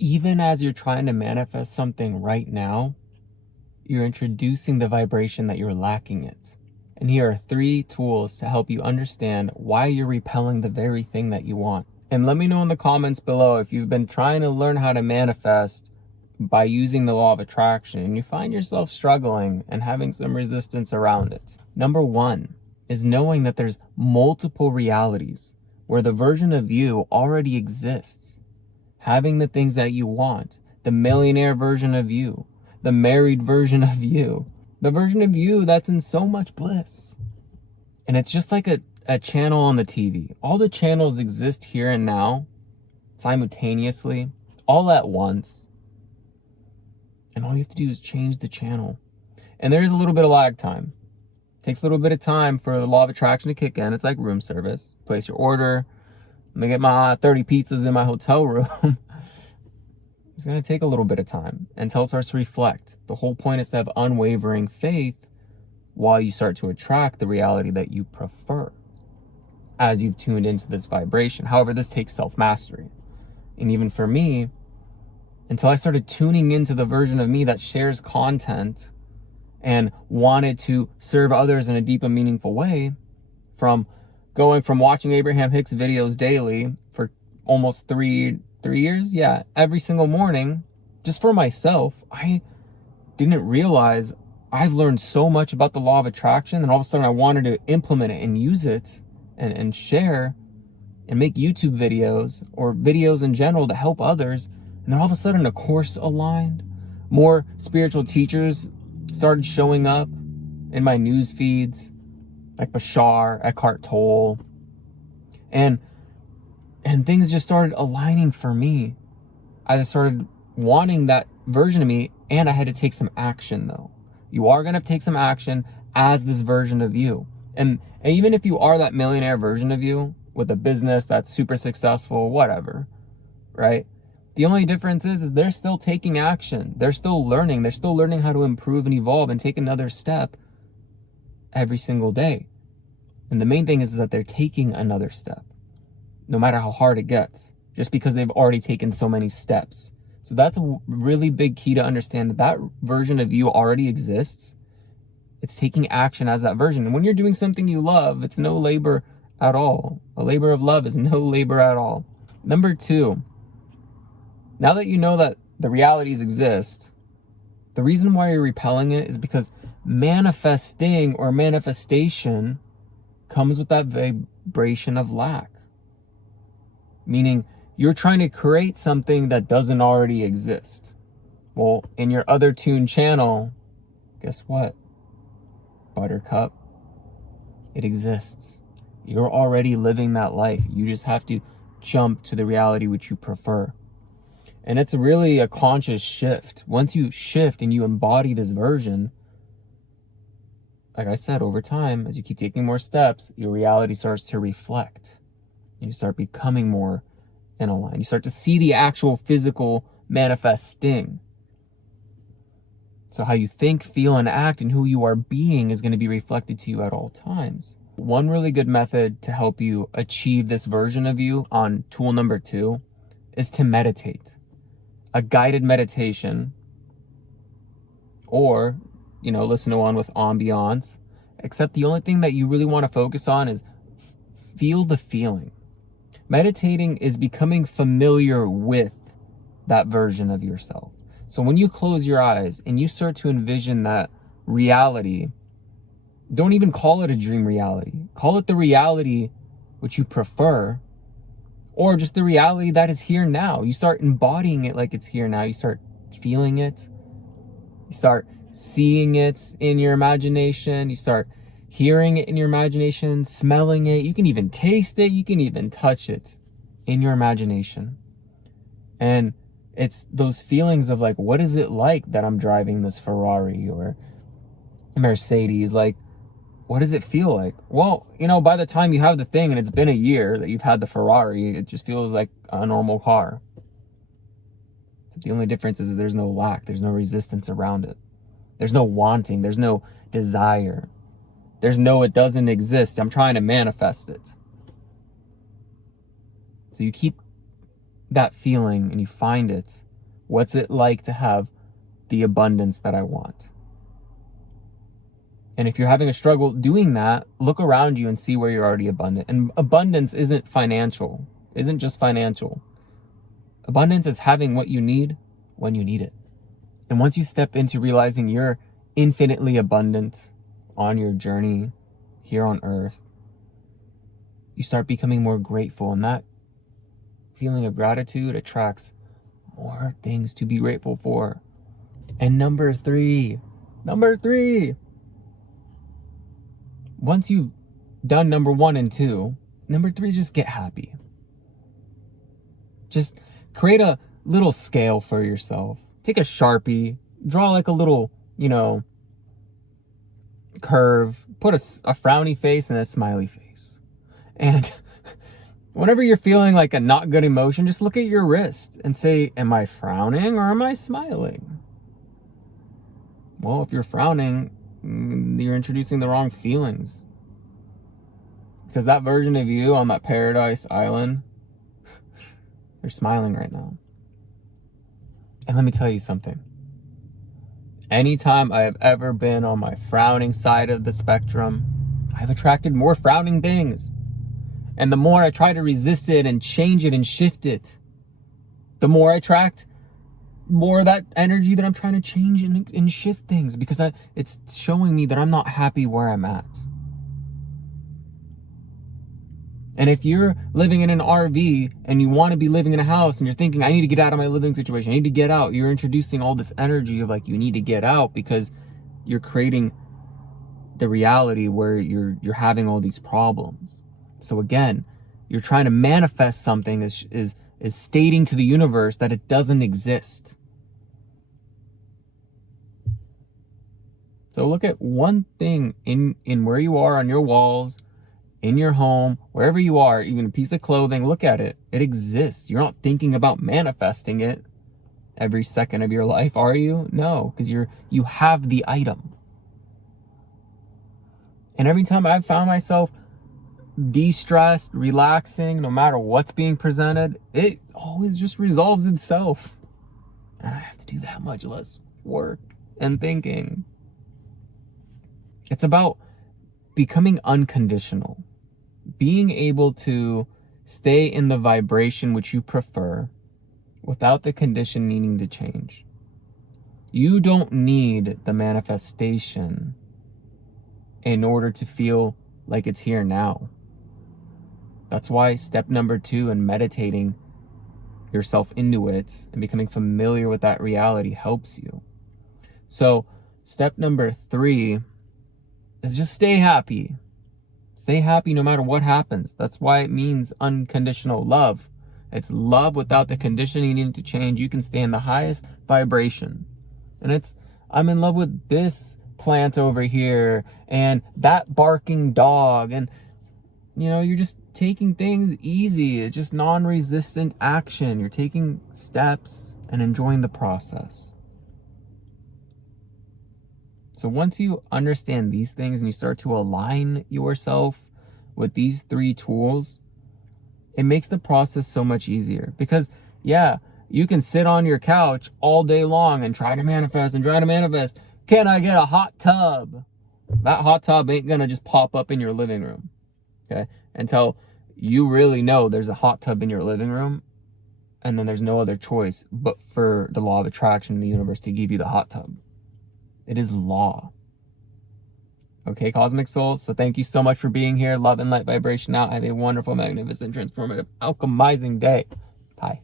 even as you're trying to manifest something right now, you're introducing the vibration that you're lacking it. And here are 3 tools to help you understand why you're repelling the very thing that you want. And let me know in the comments below if you've been trying to learn how to manifest by using the law of attraction and you find yourself struggling and having some resistance around it. Number 1 is knowing that there's multiple realities where the version of you already exists. Having the things that you want, the millionaire version of you, the married version of you, the version of you that's in so much bliss. And it's just like a channel on the TV. All the channels exist here and now, simultaneously, all at once. And all you have to do is change the channel. And there is a little bit of lag time. It takes a little bit of time for the law of attraction to kick in. It's like room service. Place your order. Let me get my 30 pizzas in my hotel room. It's going to take a little bit of time until it starts to reflect. The whole point is to have unwavering faith while you start to attract the reality that you prefer as you've tuned into this vibration. However, this takes self-mastery. And even for me, until I started tuning into the version of me that shares content and wanted to serve others in a deep and meaningful way, from going from watching Abraham Hicks videos daily for almost 3 years, every single morning, just for myself, I didn't realize I've learned so much about the law of attraction, and all of a sudden I wanted to implement it and use it and share and make YouTube videos or videos in general to help others. And then all of a sudden a course aligned, more spiritual teachers started showing up in my news feeds, like Bashar, Eckhart Tolle, and things just started aligning for me. I started wanting that version of me, and I had to take some action though. You are gonna have to take some action as this version of you. And even if you are that millionaire version of you with a business that's super successful, whatever, right? The only difference is they're still taking action. They're still learning. They're still learning how to improve and evolve and take another step every single day. And the main thing is that they're taking another step, no matter how hard it gets, just because they've already taken so many steps. So that's a really big key to understand, that that version of you already exists. It's taking action as that version. And when you're doing something you love, it's no labor at all. A labor of love is no labor at all. Number 2, now that you know that the realities exist, the reason why you're repelling it is because manifesting or manifestation comes with that vibration of lack. Meaning you're trying to create something that doesn't already exist. Well, in your other tune channel, guess what? Buttercup, it exists. You're already living that life. You just have to jump to the reality which you prefer. And it's really a conscious shift. Once you shift and you embody this version, like I said, over time, as you keep taking more steps, your reality starts to reflect. You start becoming more in align. You start to see the actual physical manifesting. So how you think, feel, and act and who you are being is going to be reflected to you at all times. One really good method to help you achieve this version of you on tool number 2 is to meditate. A guided meditation, or, listen to one with ambiance, except the only thing that you really want to focus on is feel the feeling. Meditating is becoming familiar with that version of yourself. So when you close your eyes and you start to envision that reality, don't even call it a dream reality. Call it the reality which you prefer, or just the reality that is here now. You start embodying it like it's here now. You start feeling it. You start seeing it in your imagination. You start hearing it in your imagination, smelling it. You can even taste it. You can even touch it in your imagination. And it's those feelings of like, what is it like that I'm driving this Ferrari or Mercedes? Like, what does it feel like? Well, by the time you have the thing and it's been a year that you've had the Ferrari, it just feels like a normal car. So the only difference is there's no lack. There's no resistance around it. There's no wanting. There's no desire. There's no, it doesn't exist. I'm trying to manifest it. So you keep that feeling and you find it What's it like to have the abundance that I want? And if you're having a struggle doing that, look around you and see where you're already abundant. And abundance isn't financial, isn't just financial. Abundance is having what you need when you need it. And once you step into realizing you're infinitely abundant on your journey here on earth, you start becoming more grateful. And that feeling of gratitude attracts more things to be grateful for. And number three, once you've done number 1 and 2, number 3 is just get happy. Just create a little scale for yourself. Take a Sharpie, draw like a little, curve, put a frowny face and a smiley face. And whenever you're feeling like a not good emotion, just look at your wrist and say, am I frowning or am I smiling? Well, if you're frowning, you're introducing the wrong feelings. Because that version of you on that paradise island, they're smiling right now. And let me tell you something. Anytime I have ever been on my frowning side of the spectrum, I've attracted more frowning things. And the more I try to resist it and change it and shift it, the more I attract more of that energy that I'm trying to change and shift things, because it's showing me that I'm not happy where I'm at. And if you're living in an RV and you want to be living in a house and you're thinking, I need to get out of my living situation, I need to get out, you're introducing all this energy of like, you need to get out, because you're creating the reality where you're having all these problems. So again, you're trying to manifest something is stating to the universe that it doesn't exist. So look at one thing in where you are on your walls, in your home, wherever you are, even a piece of clothing, look at it. It exists. You're not thinking about manifesting it every second of your life, are you? No, because you have the item. And every time I've found myself de-stressed, relaxing, no matter what's being presented, it always just resolves itself. And I have to do that much less work and thinking. It's about becoming unconditional, being able to stay in the vibration which you prefer without the condition needing to change. You don't need the manifestation in order to feel like it's here now. That's why step number 2 in meditating yourself into it and becoming familiar with that reality helps you. So step number 3 is just stay happy. Stay happy no matter what happens. That's why it means unconditional love. It's love without the conditioning needing to change. You can stay in the highest vibration. And I'm in love with this plant over here and that barking dog. And, you're just taking things easy. It's just non-resistant action. You're taking steps and enjoying the process. So once you understand these things and you start to align yourself with these 3 tools, it makes the process so much easier. Because you can sit on your couch all day long and try to manifest. Can I get a hot tub? That hot tub ain't gonna just pop up in your living room, okay? Until you really know there's a hot tub in your living room, and then there's no other choice but for the law of attraction in the universe to give you the hot tub. It is law. Okay, cosmic souls. So thank you so much for being here. Love and light vibration out. Have a wonderful, magnificent, transformative, alchemizing day. Bye.